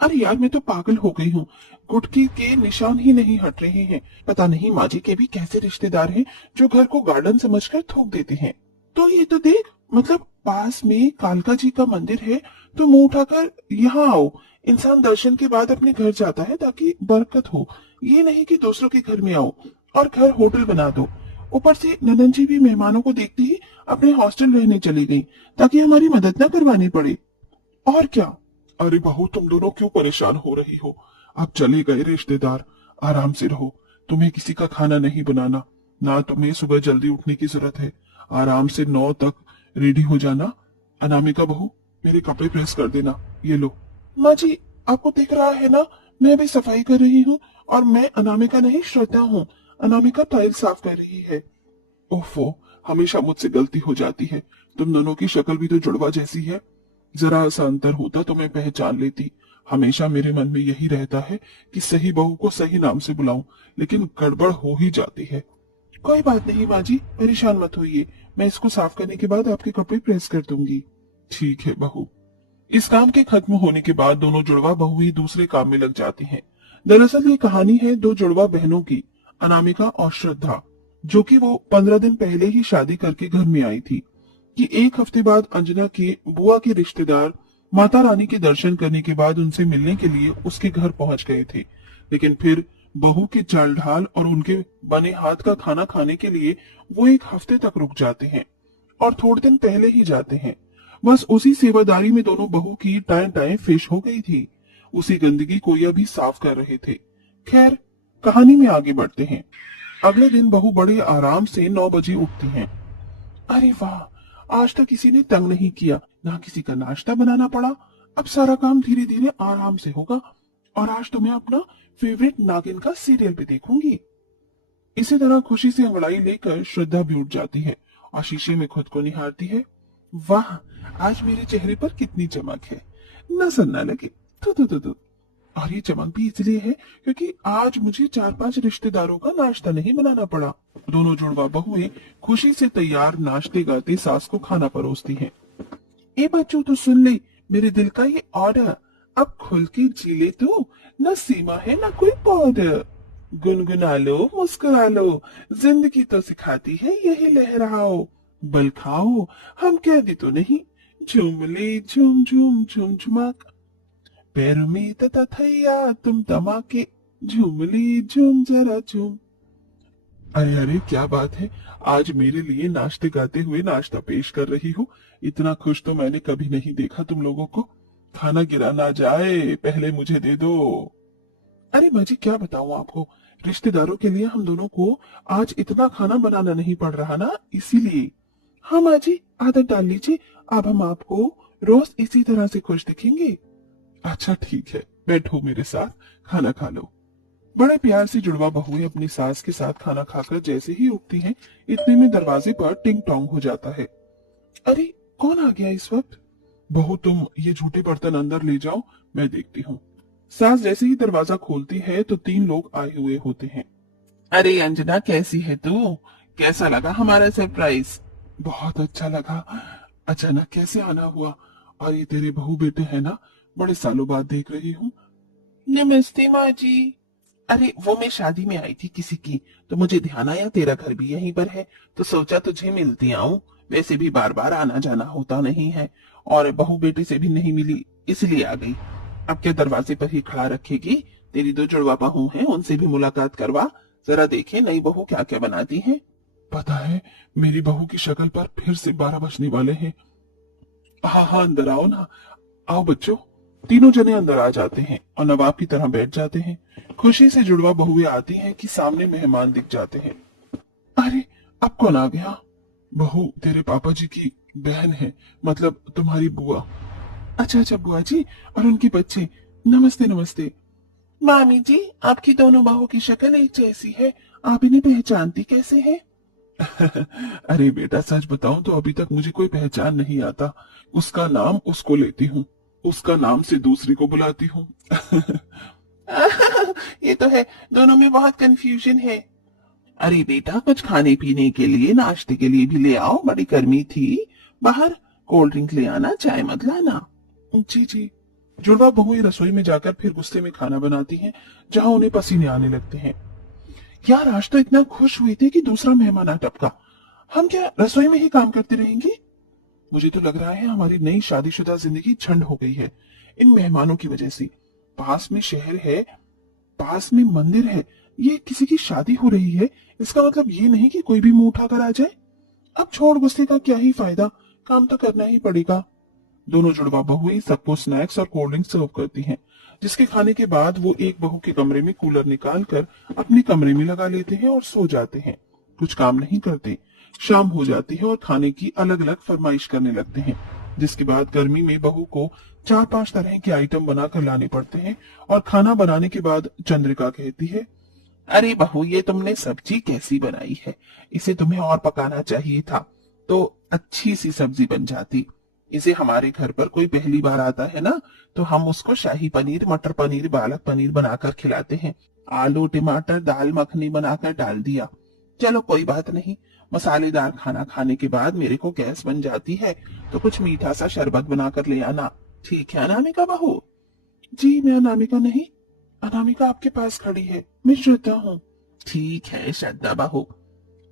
अरे यार, मैं तो पागल हो गई हूँ। गुटके के निशान ही नहीं हट रहे हैं। पता नहीं माँ जी के भी कैसे रिश्तेदार हैं जो घर को गार्डन समझकर थूक देते हैं। तो ये तो देख, मतलब पास में कालका जी का मंदिर है, तो मुंह उठाकर यहाँ आओ। इंसान दर्शन के बाद अपने घर जाता है ताकि बरकत हो, ये नहीं कि दूसरों के घर में आओ और घर होटल बना दो। ऊपर से ननन जी भी मेहमानों को देखते ही अपने हॉस्टल रहने चली गई ताकि हमारी मदद न करवानी पड़े। और क्या। अरे बहू, तुम दोनों क्यों परेशान हो रही हो? अब चले गए रिश्तेदार, आराम से रहो। तुम्हें किसी का खाना नहीं बनाना, ना तुम्हें सुबह जल्दी उठने की जरूरत है। आराम से 9 तक रेडी हो जाना। अनामिका बहू, मेरे कपड़े प्रेस कर देना, ये लो। माँ जी, आपको दिख रहा है ना, मैं भी सफाई कर रही हूँ। और मैं अनामिका नहीं, श्रद्धा हूँ। अनामिका टाइल साफ कर रही है। ओफो, हमेशा मुझसे गलती हो जाती है। तुम दोनों की शक्ल भी तो जुड़वा जैसी है। जरा सा अंतर होता तो मैं पहचान लेती। हमेशा मेरे मन में यही रहता है कि सही बहू को सही नाम से बुलाऊं, लेकिन गड़बड़ हो ही जाती है। कोई बात नहीं माँ जी, परेशान मत होइए। मैं इसको साफ करने के बाद आपके कपड़े प्रेस कर दूंगी। ठीक है बहू। इस काम के खत्म होने के बाद दोनों जुड़वा बहू ही दूसरे काम में लग जाती हैं। दरअसल ये कहानी है दो जुड़वा बहनों की, अनामिका और श्रद्धा, जो कि वो 15 दिन पहले ही शादी करके घर में आई थी कि एक हफ्ते बाद अंजना के बुआ के रिश्तेदार माता रानी के दर्शन करने के बाद उनसे मिलने के लिए उसके घर पहुंच गए थे। लेकिन फिर बहू के चाल ढाल और उनके बने हाथ का खाना खाने के लिए वो एक हफ्ते तक रुक जाते हैं और थोड़े दिन पहले ही जाते हैं। बस उसी सेवादारी में दोनों बहू की टाइम टाइम फिश हो गई थी। उसी गंदगी को यह भी साफ कर रहे थे। खैर, कहानी में आगे बढ़ते हैं। अगले दिन बहू बड़े आराम से 9 बजे उठती हैं। अरे वाह, आज तक किसी ने तंग नहीं किया, ना किसी का नाश्ता बनाना पड़ा। अब सारा काम धीरे धीरे आराम से होगा और आज तो मैं अपना फेवरेट नागिन का सीरियल भी देखूंगी। इसी तरह खुशी से अंगड़ाई लेकर श्रद्धा भी उठ जाती है और शीशे में खुद को निहारती है। वाह, आज मेरे चेहरे पर कितनी चमक है, नजर न लगे। तू और ये चमक भी इसलिए है क्योंकि आज मुझे 4-5 रिश्तेदारों का नाश्ता नहीं बनाना पड़ा। दोनों जुड़वा बहुएं खुशी से तैयार नाश्ते गाते सास को खाना परोसती हैं। ए बच्चों, तो सुन ले मेरे दिल का ये ऑर्डर। अब खुल के जी ले तू, न सीमा है न कोई बॉर्डर। गुनगुना लो, मुस्कुरा लो, जिंदगी तो सिखाती है यही लहराओ। बल खाओ, हम कैदी तो नहीं, झूम ले झूम झूम झूम झुमाक। पैरों में तथा थैया तुम धमाके, झूम ले झूम जरा झूम। अरे अरे, क्या बात है, आज मेरे लिए नाश्ते गाते हुए नाश्ता पेश कर रही हो। इतना खुश तो मैंने कभी नहीं देखा तुम लोगों को। खाना गिरा ना जाए, पहले मुझे दे दो। अरे माँ जी, क्या बताऊं आपको, रिश्तेदारों के लिए हम दोनों को आज इतना खाना बनाना नहीं पड़ रहा ना, इसीलिए। हाँ माँ जी, आदत डाल लीजिए, अब हम आपको रोज इसी तरह से खुश दिखेंगे। अच्छा ठीक है, बैठो मेरे साथ, खाना खा लो। बड़े प्यार से जुड़वा बहुएं अपनी सास के साथ खाना खाकर जैसे ही उठती हैं, इतने में दरवाजे पर टिंग टोंग हो जाता है। अरे, कौन आ गया इस वक्त? बहू, तुम ये झूठे बर्तन अंदर ले जाओ, मैं देखती हूँ। सास जैसे ही दरवाजा खोलती है तो 3 लोग आए हुए होते हैं। अरे अंजना, कैसी है तू? कैसा लगा हमारा सरप्राइज? बहुत अच्छा लगा। अचानक कैसे आना हुआ? और ये तेरे बहू बेटे हैं ना, बड़े सालों बाद देख रही हूँ। नमस्ते माँ जी। अरे वो मैं शादी में आई थी किसी की, तो मुझे ध्यान आया तेरा घर भी यहीं पर है, तो सोचा तुझे मिलती आऊं। वैसे भी बार बार आना जाना होता नहीं है और बहू बेटे से भी नहीं मिली, इसलिए आ गई। अब क्या दरवाजे पर ही खड़ा रखेगी? तेरी 2 जुड़वा बहू हैं, उनसे भी मुलाकात करवा, जरा देखे नई बहू क्या क्या बनाती है। पता है, मेरी बहू की शक्ल पर फिर से 12 बजने वाले हैं। हाँ हाँ, अंदर आओ ना। आओ बच्चों। तीनों जने अंदर आ जाते हैं और नवाब की तरह बैठ जाते हैं। खुशी से जुड़वा बहुएं आती हैं कि सामने मेहमान दिख जाते हैं। अरे, अब कौन आ गया? बहू तेरे पापा जी की बहन है, मतलब तुम्हारी बुआ। अच्छा अच्छा, बुआ जी और उनके बच्चे। नमस्ते नमस्ते। मामी जी, आपकी दोनों बहू की शक्ल एक जैसी है, आप इन्हें पहचानती कैसे हैं? अरे बेटा, सच बताऊं तो अभी तक मुझे कोई पहचान नहीं आता। उसका नाम उसको लेती हूँ, उसका नाम से दूसरी को बुलाती हूँ। ये तो है, दोनों में बहुत कंफ्यूजन है। अरे बेटा, कुछ खाने पीने के लिए, नाश्ते के लिए भी ले आओ, बड़ी गर्मी थी बाहर। कोल्ड ड्रिंक ले आना, चाय मत लाना। जी जी। जुड़वा बहुएं रसोई में जाकर फिर गुस्से में खाना बनाती हैं, जहां उन्हें पसीने आने लगते हैं। यार आज तो इतना खुश हुए थे कि दूसरा मेहमान आ टपका। हम क्या रसोई में ही काम करते रहेंगे? मुझे तो लग रहा है हमारी नई शादीशुदा जिंदगी झंड हो गई है इन मेहमानों की वजह से। पास में शहर है, पास में मंदिर है, ये किसी की शादी हो रही है, इसका मतलब ये नहीं कि कोई भी मुंह उठाकर आ जाए। अब छोड़ गुस्से का क्या ही फायदा, काम तो करना ही पड़ेगा। दोनों जुड़वा बहुएं सबको स्नैक्स और कोल्ड ड्रिंक सर्व करती हैं, जिसके खाने के बाद वो एक बहू के कमरे में कूलर निकाल कर अपने कमरे में लगा लेते हैं और सो जाते हैं। कुछ काम नहीं करते। शाम हो जाती है और खाने की अलग अलग फरमाइश करने लगते हैं, जिसके बाद गर्मी में बहू को 4-5 तरह के आइटम बनाकर लाने पड़ते हैं। और खाना बनाने के बाद चंद्रिका कहती है, अरे बहू ये तुमने सब्जी कैसी बनाई है, इसे तुम्हें और पकाना चाहिए था, तो अच्छी सी सब्जी बन जाती। इसे हमारे घर पर कोई पहली बार आता है ना, तो हम उसको शाही पनीर, मटर पनीर, पालक पनीर बनाकर खिलाते हैं। आलू टमाटर दाल मखनी बनाकर डाल दिया। चलो कोई बात नहीं, मसालेदार खाना खाने के बाद मेरे को गैस बन जाती है, तो कुछ मीठा सा शरबत बनाकर ले आना। ठीक है अनामिका बहू? जी मैं अनामिका नहीं, अनामिका आपके पास खड़ी है, मैं श्रद्धा हूँ। ठीक है श्रद्धा बहू,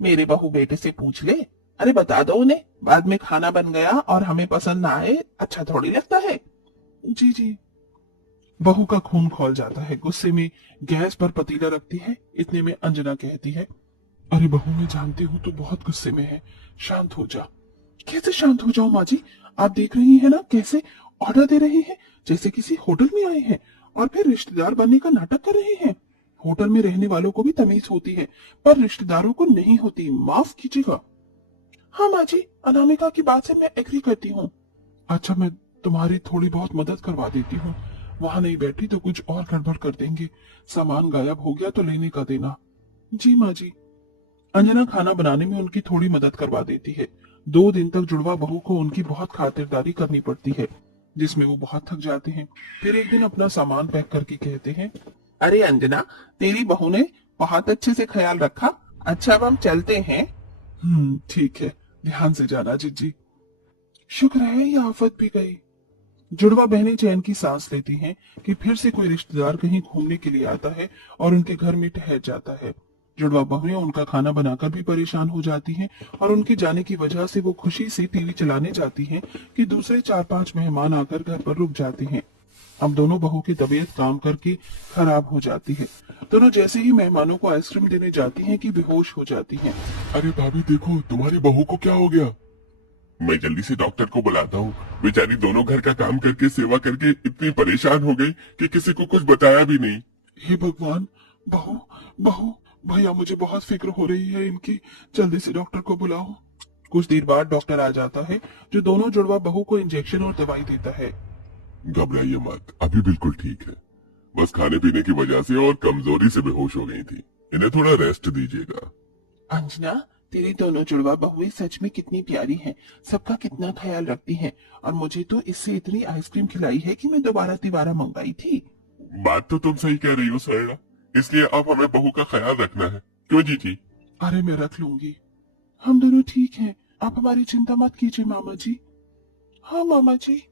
मेरे बहू बेटे से पूछ ले। अरे बता दो उन्हें, बाद में खाना बन गया और हमें पसंद ना आए, अच्छा थोड़ी लगता है। जी जी। बहू का खून खौल जाता है, गुस्से में गैस पर पतीला रखती है। इतने में अंजना कहती है, अरे बहू मैं जानती हूँ तो बहुत गुस्से में है, शांत हो जा। कैसे शांत हो जाऊं माँ जी? आप देख रही हैं ना कैसे ऑर्डर दे रहे हैं, जैसे किसी होटल में आए हैं और फिर रिश्तेदार बनने का नाटक कर रहे हैं। होटल में रहने वालों को भी तमीज होती है, पर रिश्तेदारों को नहीं होती, माफ कीजिएगा। हाँ माँ जी, अनामिका की बात से मैं एग्री करती हूँ। अच्छा मैं तुम्हारी थोड़ी बहुत मदद करवा देती हूँ, वहां नहीं बैठी तो कुछ और गड़बड़ कर देंगे। सामान गायब हो गया तो लेने का देना। जी माँ जी। अंजना खाना बनाने में उनकी थोड़ी मदद करवा देती है। 2 दिन तक जुड़वा बहू को उनकी बहुत खातिरदारी करनी पड़ती है, जिसमें वो बहुत थक जाते हैं। फिर एक दिन अपना सामान पैक करके कहते हैं, अरे अंजना तेरी बहू ने बहुत अच्छे से ख्याल रखा, अच्छा अब हम चलते हैं। ठीक है, ध्यान से जाना जिज्जी। शुक्र है ये आफत भी गई। जुड़वा बहनें चैन की सांस लेती हैं कि फिर से कोई रिश्तेदार कहीं घूमने के लिए आता है और उनके घर में ठहर जाता है। जुड़वा बहुएं उनका खाना बनाकर भी परेशान हो जाती हैं और उनके जाने की वजह से वो खुशी से टीवी चलाने जाती हैं कि दूसरे 4-5 मेहमान आकर घर पर रुक जाते हैं। अब दोनों बहू की तबीयत काम करके खराब हो जाती है। दोनों जैसे ही मेहमानों को आइसक्रीम देने जाती हैं कि बेहोश हो जाती हैं। अरे भाभी देखो तुम्हारी बहू को क्या हो गया। मैं जल्दी से डॉक्टर को बुलाता हूँ। बेचारी दोनों घर का काम करके सेवा करके इतनी परेशान हो गई कि किसी को कुछ बताया भी नहीं। हे भगवान, बहू बहू भैया मुझे बहुत फिक्र हो रही है इनकी, जल्दी से डॉक्टर को बुलाओ। कुछ देर बाद डॉक्टर आ जाता है, जो दोनों जुड़वा बहू को इंजेक्शन और दवाई देता है। घबराइए मत, अभी बिल्कुल ठीक है। बस खाने पीने की वजह से और कमजोरी से बेहोश हो गई थी। इन्हें थोड़ा रेस्ट दीजिएगा। अंजना तेरी दोनों जुड़वा बहुएं सच में कितनी प्यारी हैं, सबका कितना ख्याल रखती हैं, और मुझे तो इससे इतनी आइसक्रीम खिलाई है कि मैं दोबारा तिबारा मंगाई थी। बात तो तुम सही कह रही हो स्वर्णा, इसलिए अब हमें बहू का ख्याल रखना है, क्यों जीजी? अरे मैं रख लूंगी, हम दोनों ठीक हैं, आप हमारी चिंता मत कीजिए मामा जी। हाँ मामा जी।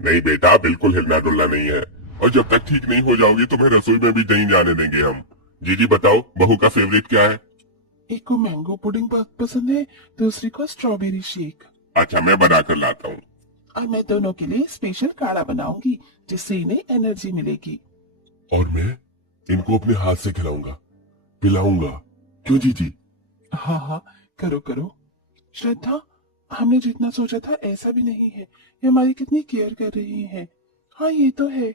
नहीं बेटा, बिल्कुल हिलना डुलना नहीं है, और जब तक ठीक नहीं हो जाओगी तुम्हें रसोई में भी नहीं जाने देंगे हम। जीजी बताओ बहू का फेवरेट क्या है? एक को मैंगो पुडिंग बहुत पसंद है, दूसरी को स्ट्रॉबेरी शेक। अच्छा मैं बना कर लाता हूँ। और मैं दोनों के लिए स्पेशल काढ़ा बनाऊंगी, जिससे इन्हें एनर्जी मिलेगी। और मैं इनको अपने हाथ से खिलाऊंगा, पिलाऊंगा, क्यों जीजी? हाँ हाँ, करो करो। श्रद्धा, हमने जितना सोचा था ऐसा भी नहीं है, ये हमारी कितनी केयर कर रही है। हाँ ये तो है।